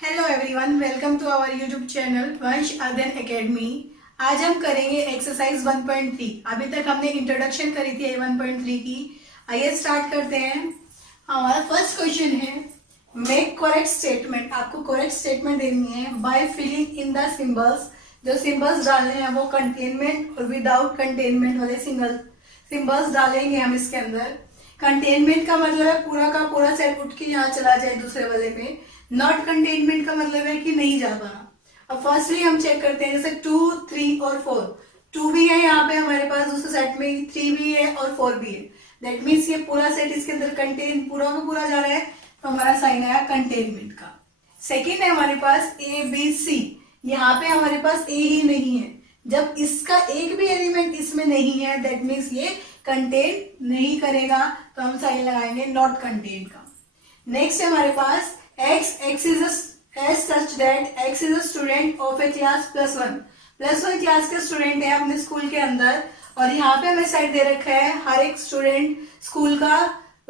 Hello everyone, welcome to our YouTube channel Vansh Adhyayan academy. आज हम करेंगे एक्सरसाइज 1.3। अभी तक हमने इंट्रोडक्शन करी थी 1.3 की। आइए स्टार्ट करते हैं। हमारा फर्स्ट क्वेश्चन है, मेक करेक्ट स्टेटमेंट। आपको करेक्ट स्टेटमेंट देनी है by filling in the symbols. जो सिंबल्स डालने हैं वो कंटेनमेंट और विदाउट कंटेनमेंट वाले सिंबल्स डालेंगे हम इसके अंदर। कंटेनमेंट का मतलब है पूरा का पूरा सेट उठ के यहाँ चला जाए दूसरे वाले पे। नॉट कंटेनमेंट का मतलब है कि नहीं जा पाना। अब फर्स्टली हम चेक करते हैं, जैसे 2, 3 और 4। 2 भी है यहाँ पे हमारे पास दूसरे सेट में, 3 भी है और 4 भी है। दैट मीन्स ये पूरा सेट इसके अंदर कंटेन पूरा का पूरा जा रहा है, तो हमारा साइन आया कंटेनमेंट का। सेकेंड है हमारे पास ए बी सी। यहाँ पे हमारे पास ए ही नहीं है। जब इसका एक भी एलिमेंट इसमें नहीं है दैट मीन्स ये कंटेन नहीं करेगा, तो हम साइन लगाएंगे नॉट कंटेन का। नेक्स्ट है हमारे पास x is as such that x is a student of a class +1 class के स्टूडेंट है अपने स्कूल के अंदर। और यहाँ पे हमें साइड दे रखा है हर एक स्टूडेंट स्कूल का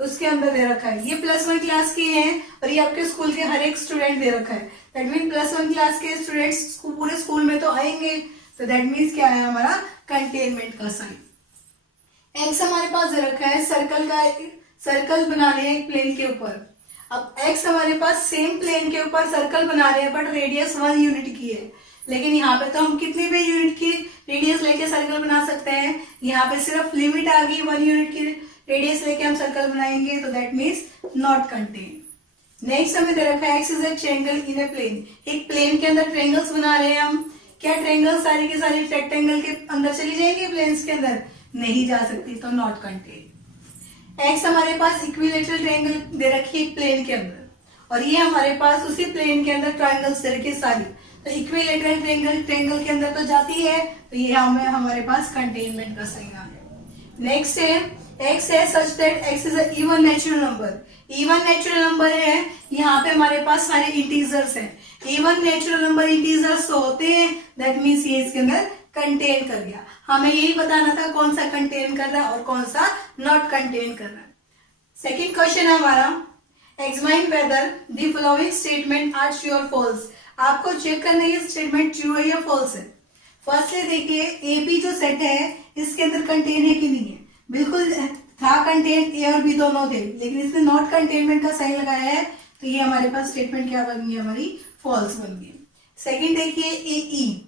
उसके अंदर दे रखा है। ये +1 क्लास के हैं और ये आपके स्कूल के हर एक स्टूडेंट दे रखा है। दैट मीन +1 क्लास के स्टूडेंट्स पूरे स्कूल में तो आएंगे, तो दैट मीन्स क्या है हमारा कंटेनमेंट का साइन। एक्स हमारे पास दे रखा है सर्कल बना रहे हैं एक प्लेन के ऊपर। अब x हमारे पास सेम प्लेन के ऊपर सर्कल बना रहे हैं बट रेडियस 1 यूनिट की है। लेकिन यहाँ पे तो हम कितनी भी यूनिट की रेडियस लेके सर्कल बना सकते हैं। यहाँ पे सिर्फ लिमिट आ गई 1 यूनिट की रेडियस लेके हम सर्कल बनाएंगे, तो that means not contain. Next हमें दे रखा है x is a triangle in a plane. एक प्लेन के अंदर ट्रायंगल्स बना रहे हैं हम। क्या ट्रायंगल सारी की सारी रेक्टेंगल के अंदर चली जाएंगी प्लेन्स के अंदर? नहीं जा सकती, तो नॉट कंटेन। एक्स हमारे पास इक्विलेटरल ट्रायंगल दे रखी है प्लेन के अंदर और ये हमारे पास उसी प्लेन के अंदर ट्रायंगल्स दे रखी सारी, तो इक्विलेटरल ट्रायंगल के अंदर तो जाती है, तो ये हमारे पास कंटेनमेंट का साइन आ गया। नेक्स्ट है एक्स है such that x is a even natural number. Even natural number है, यहाँ पे हमारे पास सारे इंटीजर्स हैं। इवन नेचुरल नंबर इंटीजर्स तो होते हैं, दैट मीन्स ये इसके अंदर कंटेन कर गया। हमें यही बताना था कौन सा कंटेन कर रहा है और कौन सा नॉट कंटेन कर रहा है। सेकेंड क्वेश्चन है हमारा, examine whether the following statement are true और फॉल्स। आपको चेक करना है ये स्टेटमेंट ट्रू है या फॉल्स है। फर्स्टली देखिए ए बी जो सेट है इसके अंदर कंटेन है कि नहीं है। बिल्कुल था कंटेन, ए और बी दोनों थे, लेकिन इसने नॉट कंटेनमेंट का साइन लगाया है, तो ये हमारे पास स्टेटमेंट क्या बन गई, हमारी फॉल्स बन गई। सेकेंड देखिए ए ई,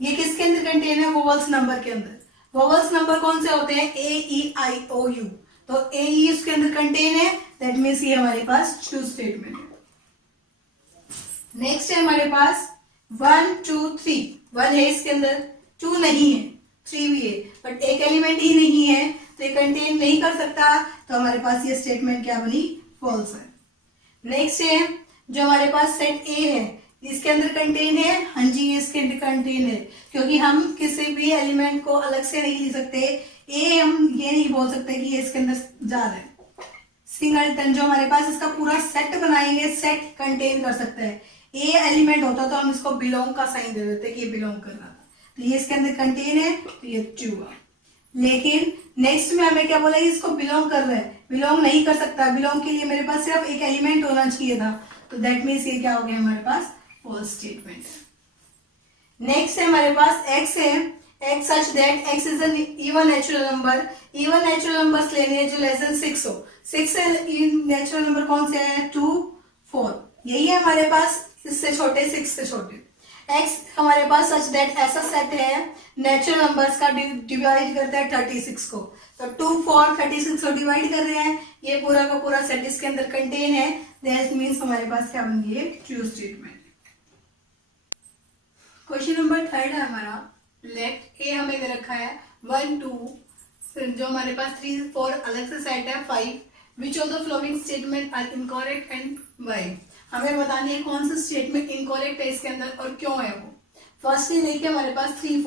ये किसके अंदर कंटेन है? वोवल्स नंबर के अंदर। वोवल्स नंबर कौन से होते हैं? ए ई आई ओ यू, तो ए ई उसके अंदर कंटेन है, दैट मीन्स ये हमारे पास ट्रू स्टेटमेंट है। नेक्स्ट है हमारे पास 1 2 3। 1 है इसके अंदर, 2 नहीं है, 3 भी है, बट एक एलिमेंट ही नहीं है, तो ये कंटेन नहीं कर सकता, तो हमारे पास ये स्टेटमेंट क्या बनी? फॉल्स है। नेक्स्ट है जो हमारे पास सेट ए है, इसके अंदर कंटेन है। हाँ जी, इसके अंदर कंटेन है, क्योंकि हम किसी भी एलिमेंट को अलग से नहीं ले सकते। ए हम ये नहीं बोल सकते कि ये इसके अंदर जा रहा है। सिंगलटन जो हमारे पास इसका पूरा सेट बनाएंगे, सेट कंटेन कर सकता है। ए एलिमेंट होता तो हम इसको बिलोंग का साइन दे देते कि ये बिलोंग कर रहा था, तो ये इसके अंदर कंटेन है, तो ये ट्रू है। लेकिन नेक्स्ट में हमें क्या बोला, इसको बिलोंग कर रहा है, बिलोंग नहीं कर सकता। बिलोंग के लिए मेरे पास सिर्फ एक एलिमेंट होना चाहिए था, तो दैट मीन्स ये क्या हो गया हमारे पास? फॉल्स स्टेटमेंट है। नेक्स्ट है हमारे पास x है, x such that x is an even natural number. Even natural numbers लेने हैं जो लेस देन 6 हो। 6 नेचुरल नंबर कौन से है? 2 4, यही है हमारे पास, इससे छोटे 6 से छोटे। x हमारे पास सच दैट ऐसा सेट है नेचुरल नंबर्स का डिवाइड करता है 36 को, तो 2 4 36 को डिवाइड कर रहे हैं, ये पूरा का पूरा सेट इसके अंदर कंटेन है, दैट मीन्स हमारे पास क्या बन गई है? True statement. क्वेश्चन नंबर 3 है हमारा, लेट ए हमें दे रखा है 1 2, जो हमारे पास 3 4 अलग से सेट है 5। Which of the following statement are incorrect and why. हमें बतानी है कौन सा स्टेटमेंट इनकरेक्ट है इसके अंदर और क्यों है वो। फर्स्टली देखिए हमारे पास 3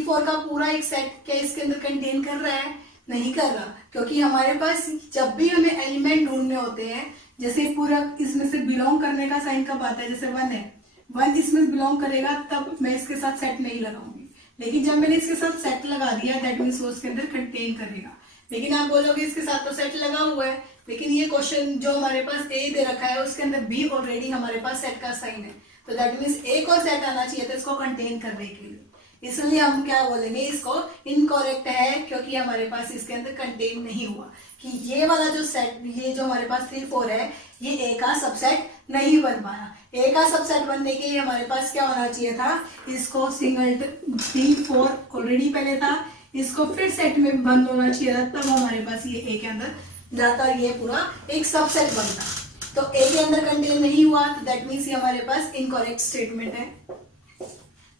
4 का पूरा एक सेट क्या इसके अंदर कंटेन कर रहा है? नहीं कर रहा, क्योंकि हमारे पास जब भी हमें एलिमेंट ढूंढने होते हैं, जैसे पूरा इसमें से बिलोंग करने का साइन कब आता है? जैसे 1 है, 1 इसमें बिलोंग करेगा, तब मैं इसके साथ सेट नहीं लगाऊंगी। लेकिन जब मैंने इसके साथ सेट लगा दिया दैट मीन्स वो इसके अंदर कंटेन करेगा। लेकिन आप बोलोगे इसके साथ तो सेट लगा हुआ है, लेकिन ये क्वेश्चन जो हमारे पास ए दे रखा है उसके अंदर बी ऑलरेडी हमारे पास सेट का साइन है, तो दैट मीन्स एक और सेट आना चाहिए था इसको कंटेन करने के लिए। इसलिए हम क्या बोलेंगे, इसको इनकरेक्ट है क्योंकि हमारे पास इसके अंदर कंटेन नहीं हुआ कि ये वाला जो सेट, ये जो हमारे पास 3 4 है, ये ए का सबसेट नहीं बन पाया। ए का सबसेट बनने के लिए हमारे पास क्या होना चाहिए था, इसको सिंगल 3 4 ऑलरेडी पहले था, इसको फिर सेट में बंद होना चाहिए था, तब हमारे पास ये ए के अंदर जाता, ये पूरा एक सबसेट बनता। तो ए के अंदर कंटेन नहीं हुआ, तो दैट मीन्स ये हमारे पास इनकरेक्ट स्टेटमेंट है।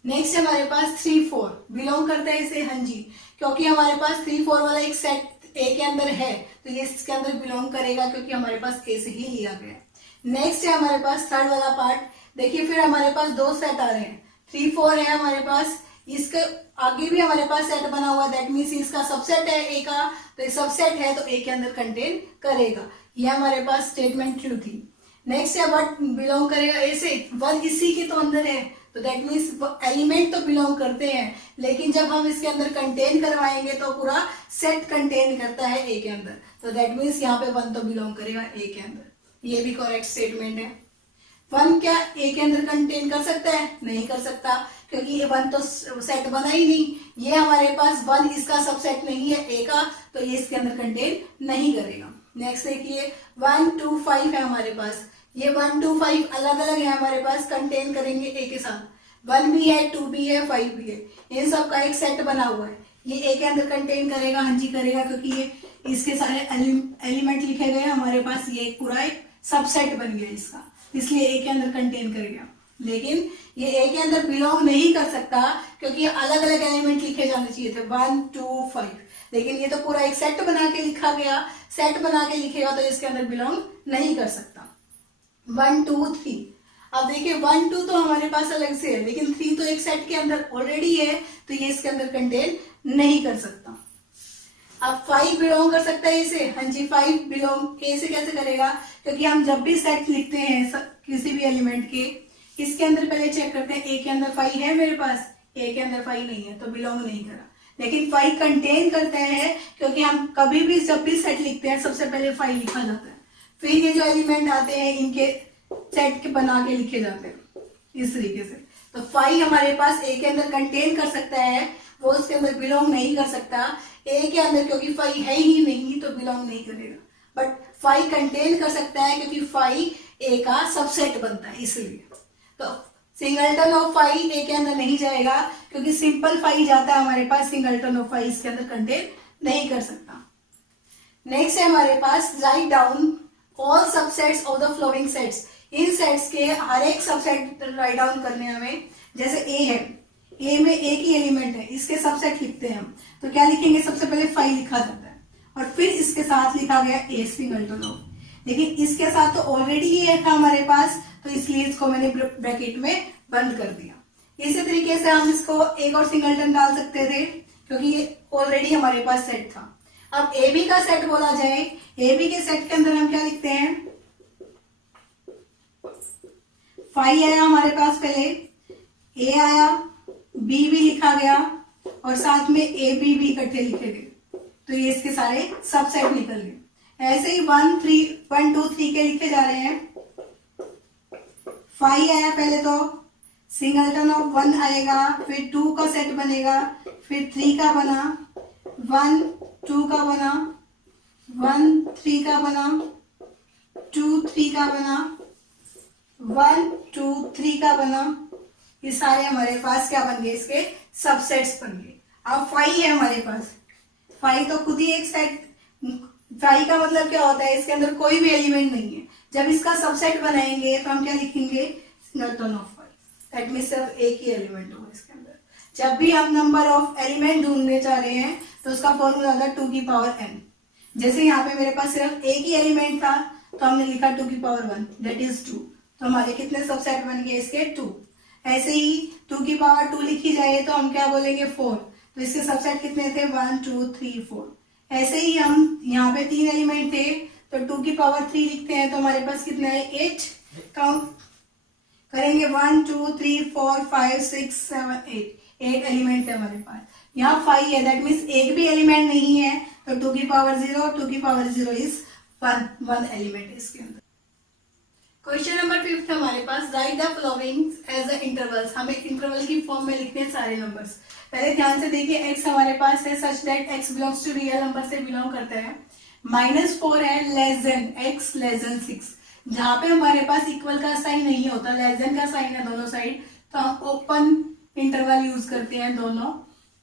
नेक्स्ट हमारे पास 3 4 बिलोंग करता है इसे, हाँ जी, क्योंकि हमारे पास 3 4 वाला एक सेट ए के अंदर है, तो ये इसके अंदर बिलोंग करेगा क्योंकि हमारे पास ए से ही लिया गया। नेक्स्ट है हमारे पास थर्ड वाला पार्ट। देखिए फिर हमारे पास 2 सेट आ रहे हैं, 3 4 है हमारे पास, इसके आगे भी हमारे पास सेट बना हुआ, दैट मीन्स इसका सबसेट है ए का, तो ये सबसेट है तो ए के अंदर कंटेन करेगा। ये हमारे पास स्टेटमेंट ट्रू थी। नेक्स्ट है व्हाट बिलोंग करेगा ए से, 1 इसी के तो अंदर है, तो दैट मीन्स एलिमेंट तो बिलोंग करते हैं, लेकिन जब हम इसके अंदर कंटेन करवाएंगे तो पूरा सेट कंटेन करता है ए के अंदर, तो दैट मीन्स यहाँ पे 1 तो बिलोंग करेगा ए के अंदर। ये भी करेक्ट स्टेटमेंट है। 1 क्या ए के अंदर कंटेन कर सकता है, नहीं कर सकता, क्योंकि ये 1 तो सेट बना ही नहीं, ये हमारे पास 1 इसका सबसेट नहीं है ए का, तो ये इसके अंदर कंटेन नहीं करेगा। नेक्स्ट देखिए 1 2 5 है हमारे पास, ये 1 2 5 अलग अलग है हमारे पास, कंटेन करेंगे ए के साथ, 1 भी है 2 भी है 5 भी है, इन सब का एक सेट बना हुआ है, ये ए के अंदर कंटेन करेगा, हाँ जी करेगा, क्योंकि ये इसके सारे एलिमेंट लिखे गए हमारे पास, ये पूरा एक सबसेट बन गया इसका, इसलिए ए के अंदर कंटेन करेगा। लेकिन ये ए के अंदर बिलोंग नहीं कर सकता क्योंकि अलग अलग एलिमेंट लिखे जाने चाहिए थे 1 2 5, लेकिन ये तो पूरा एक सेट बना के लिखा गया, सेट बना के लिखेगा तो इसके अंदर बिलोंग नहीं कर सकता। 1 2 3, अब देखिए 1 2 तो हमारे पास अलग से है, लेकिन 3 तो एक सेट के अंदर ऑलरेडी है, तो ये इसके अंदर कंटेन नहीं कर सकता। अब 5 बिलोंग कर सकता है इसे, हाँ जी 5 बिलोंग ए से कैसे करेगा, क्योंकि हम जब भी सेट लिखते हैं किसी भी एलिमेंट के, इसके अंदर पहले चेक करते हैं ए के अंदर 5 है मेरे पास, ए के अंदर 5 नहीं है तो बिलोंग नहीं करा, लेकिन 5 कंटेन करते हैं क्योंकि हम कभी भी जब भी सेट लिखते हैं सबसे पहले 5 लिखा जाता है, फिर ये जो एलिमेंट आते हैं इनके सेट के बना के लिखे जाते हैं इस तरीके से। तो 5 हमारे पास ए के अंदर कंटेन कर सकता है, वो उसके अंदर बिलोंग नहीं कर सकता ए के अंदर, क्योंकि 5 है ही नहीं तो बिलोंग नहीं करेगा। बट 5 कंटेन कर सकता है क्योंकि 5 ए का सबसेट बनता है, इसलिए तो सिंगलटन ऑफ 5 ए के अंदर नहीं जाएगा, क्योंकि सिंपल 5 जाता है हमारे पास, सिंगलटन ऑफ 5 इसके अंदर कंटेन नहीं कर सकता। नेक्स्ट है हमारे पास write down all subsets of the following sets, इन सेट्स के हर एक सबसेट राइट डाउन करने हमें, जैसे ए है, ए में एक ही एलिमेंट है, इसके सबसेट लिखते हैं हम, तो क्या लिखेंगे, सबसे पहले 5 लिखा जाता है और फिर इसके साथ लिखा गया ए सिंगलटन ऑफ, लेकिन इसके साथ तो ऑलरेडी ये था हमारे पास, तो इसलिए इसको मैंने ब्रैकेट में बंद कर दिया। इसी तरीके से हम इसको एक और सिंगलटन डाल सकते थे क्योंकि ये ऑलरेडी हमारे पास सेट था। अब ए बी का सेट बोला जाए, ए बी के सेट के अंदर हम क्या लिखते हैं, 5 आया हमारे पास, पहले ए आया, बी भी लिखा गया और साथ में ए बी भी इकट्ठे लिखे गए, तो ये इसके सारे सबसेट निकल गए। ऐसे ही 1 2 3 के लिखे जा रहे हैं, 5 आया पहले, तो सिंगलटन ऑफ 1 आएगा, फिर 2 का सेट bनेगा, फिर 3 का बना, 1 2 का बना, 1 3 का बना, 2 3 का बना, 1 2 3 का बना, ये सारे हमारे पास क्या बन गए, इसके सबसेट्स बन गए। अब 5 है हमारे पास, 5 तो खुद ही एक सेट, 5 का मतलब क्या होता है, इसके अंदर कोई भी एलिमेंट नहीं है, जब इसका सबसेट बनाएंगे तो हम क्या लिखेंगे, सिंगलटन ऑफ 5, दैट मींस सिर्फ एक ही एलिमेंट होगा इसके अंदर। जब भी हम नंबर ऑफ एलिमेंट ढूंढने जा रहे हैं तो उसका फॉर्मूला होगा 2 की पावर n। जैसे यहाँ पे मेरे पास सिर्फ एक ही एलिमेंट था तो हमने लिखा 2 की पावर 1 दैट इज 2, तो हमारे कितने सबसेट बन गए इसके, 2। ऐसे ही 2 की पावर 2 लिखी जाए तो हम क्या बोलेंगे, 4, तो इसके सबसेट कितने थे, 1 2 3 4। ऐसे ही हम यहाँ पे 3 एलिमेंट थे तो 2 की पावर 3 लिखते हैं तो हमारे पास कितना है, 8। काउंट करेंगे 1 2 3 4 5 6 7 8 एलिमेंट है हमारे पास। यहाँ 5 है, दैट मीन्स एक भी एलिमेंट नहीं है, तो 2 की पावर 0, 2 की पावर 0 इज 1 एलिमेंट है इसके अंदर। क्वेश्चन नंबर 5 हमारे पास, write the following as a intervals. हमें इंटरवल की फॉर्म में लिखने हैं सारे नंबर्स। पहले ध्यान से देखिए, x हमारे पास है such that x belongs to real number से बिलोंग करता है। -4 है less than x less than 6। जहां पे हमारे पास इक्वल का साइन नहीं होता, लेस देन का साइन है दोनों साइड, तो हम ओपन इंटरवल यूज करते हैं दोनों।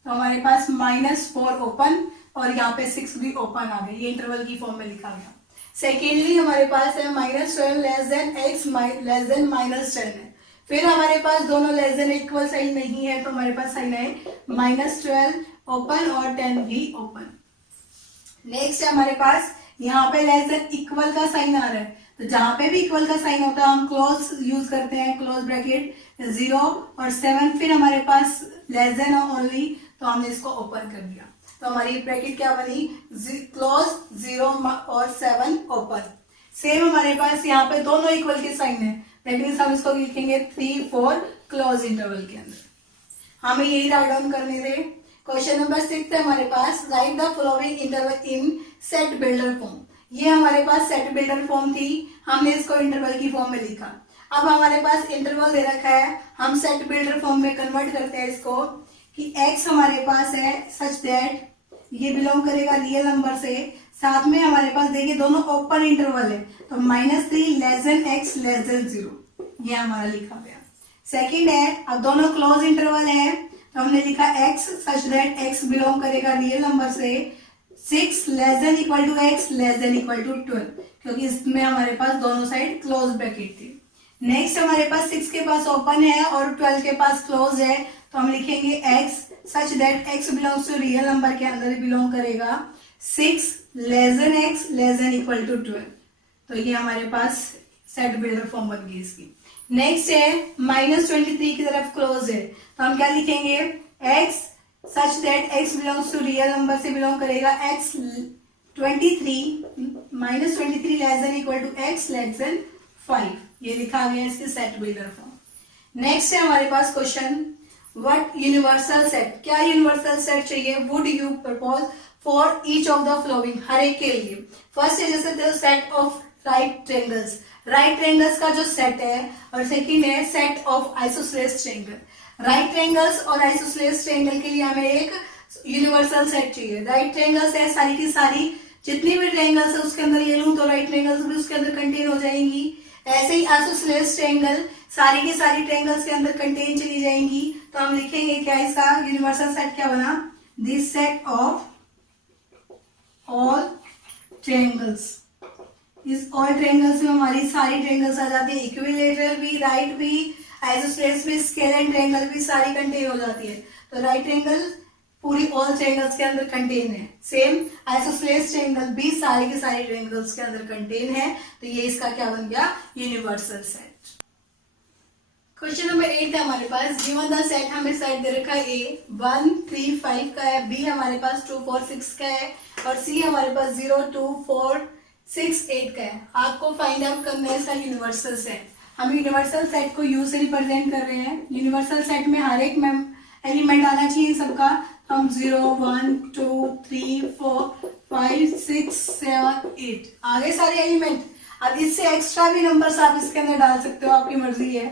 तो हमारे पास -4 ओपन और यहाँ पे 6 भी ओपन आ गए, ये इंटरवल की फॉर्म में लिखा गया। सेकेंडली हमारे पास है -12 less than x less then -10 है। फिर हमारे पास दोनों लेस देन इक्वल साइन नहीं है, तो हमारे पास साइन है -12 ओपन और 10 भी ओपन। नेक्स्ट है हमारे पास, यहाँ पे लेस देन इक्वल का साइन आ रहा है, तो जहां पे भी इक्वल का साइन होता है हम क्लोज यूज करते हैं, क्लोज ब्रैकेट 0 और 7। फिर हमारे पास लेस देन ओनली, तो हमने इसको ओपन कर दिया, तो हमारी ब्रैकेट क्या बनी, क्लोज 0 और 7 ओपन। सेम हमारे पास यहाँ पे दोनों इक्वल के साइन है, दैट मीन्स हम इसको लिखेंगे 3 4 क्लोज इंटरवल के अंदर। हमें यही राइट डाउन करने थे। क्वेश्चन नंबर 6 है हमारे पास, write the following interval in set builder form. ये हमारे पास सेट बिल्डर फॉर्म थी, हमने इसको इंटरवल की फॉर्म में लिखा। अब हमारे पास इंटरवल दे रखा है, हम सेट बिल्डर फॉर्म में कन्वर्ट करते हैं इसको कि x हमारे पास है सच दैट ये बिलोंग करेगा रियल नंबर से, साथ में हमारे पास देखिए दोनों ओपन इंटरवल है, तो -3 less than x less then 0, ये हमारा लिखा गया। सेकंड है, अब दोनों क्लोज इंटरवल है, तो हमने लिखा x such that x belong करेगा रियल नंबर से 6 less than equal to x less than equal to 12, क्योंकि इसमें हमारे पास दोनों साइड क्लोज ब्रैकेट थी। नेक्स्ट हमारे पास 6 के पास ओपन है और 12 के पास क्लोज है, तो हम लिखेंगे x such that x belongs to real number के अंदर बिलोंग करेगा 6 less than x less than equal to 12, तो ये हमारे पास सेट बिल्डर फॉर्म बन गई इसकी। नेक्स्ट है -23 की तरफ क्लोज है, तो हम क्या लिखेंगे, x such that x belongs to real number से बिलोंग करेगा x 23 -23 less than equal to x less than 5, ये लिखा गया इसके सेट बिल्डर फॉर्म। नेक्स्ट है हमारे पास क्वेश्चन, व्हाट यूनिवर्सल सेट, क्या यूनिवर्सल सेट चाहिए would you propose for each of the following, हर एक के लिए। फर्स्ट है जैसे set of right triangles, right triangles का जो सेट है, और सेकंड है set of isosceles triangle. Right triangles और आइसोसेलेस ट्रायंगल के लिए हमें एक यूनिवर्सल सेट चाहिए। राइट ट्रायंगल्स है सारी की सारी, जितनी भी ट्रायंगल्स है उसके अंदर ये लूं तो राइट ट्रायंगल्स भी उसके अंदर कंटेन हो जाएंगी। ऐसे ही आइसोसेलेस ट्रायंगल सारी की सारी ट्रायंगल्स के अंदर कंटेन चली जाएंगी, तो हम लिखेंगे क्या इसका यूनिवर्सल सेट क्या बना, this set of all triangles. इस ऑल ट्रायंगल्स में हमारी सारी ट्रायंगल्स आ जाती है, इक्विलेटरल भी, राइट भी, आइसोसेलेस भी, स्केलेन ट्रायंगल भी सारी कंटेन हो जाती है। तो राइट ट्रायंगल पूरी ऑल ट्रायंगल्स के अंदर कंटेन है, सेम आइसोसेलेस ट्रायंगल भी सारे के सारे ट्रायंगल्स के अंदर कंटेन है, तो ये इसका क्या बन गया, यूनिवर्सल सेट। क्वेश्चन नंबर 8 है हमारे पास, गिवन द सेट, हमें सेट दे रखा है A 1 3 5 का है, B हमारे पास 2 4 6 का है, और C हमारे पास 0 2 4 6 8 का है। आपको फाइंड आउट करना है इसका यूनिवर्सल सेट। हम यूनिवर्सल सेट को U से रिप्रेजेंट कर रहे हैं। यूनिवर्सल सेट में हर एक एलिमेंट आना चाहिए सबका, हम 0 1 2 3 4 5 6 7 8 आगे सारे एलिमेंट। अब इससे एक्स्ट्रा भी नंबर्स आप इसके अंदर डाल सकते हो, आपकी मर्जी है।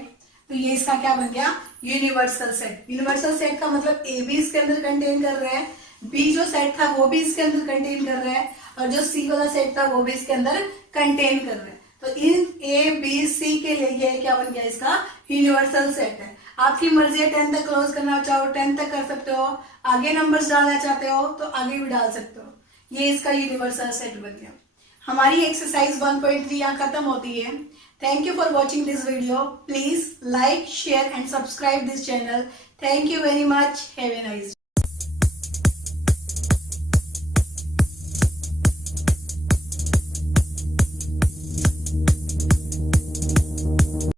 तो ये इसका क्या बन गया, यूनिवर्सल सेट। यूनिवर्सल सेट का मतलब ए भी इसके अंदर कंटेन कर रहा है, बी जो सेट था वो भी इसके अंदर कंटेन कर रहा है, और जो सी वाला सेट था वो भी इसके अंदर कंटेन कर रहा है। तो इन ए बी सी के लिए ये क्या बन गया, इसका यूनिवर्सल सेट है। आपकी मर्जी है 10 तक क्लोज करना चाहो 10 तक कर सकते हो, आगे नंबर्स डालना चाहते हो तो आगे भी डाल सकते हो। ये इसका यूनिवर्सल सेट बन गया। हमारी एक्सरसाइज 1.3 यहाँ खत्म होती है। Thank you for watching this video. Please like, share and subscribe this channel. Thank you very much. Have a nice day.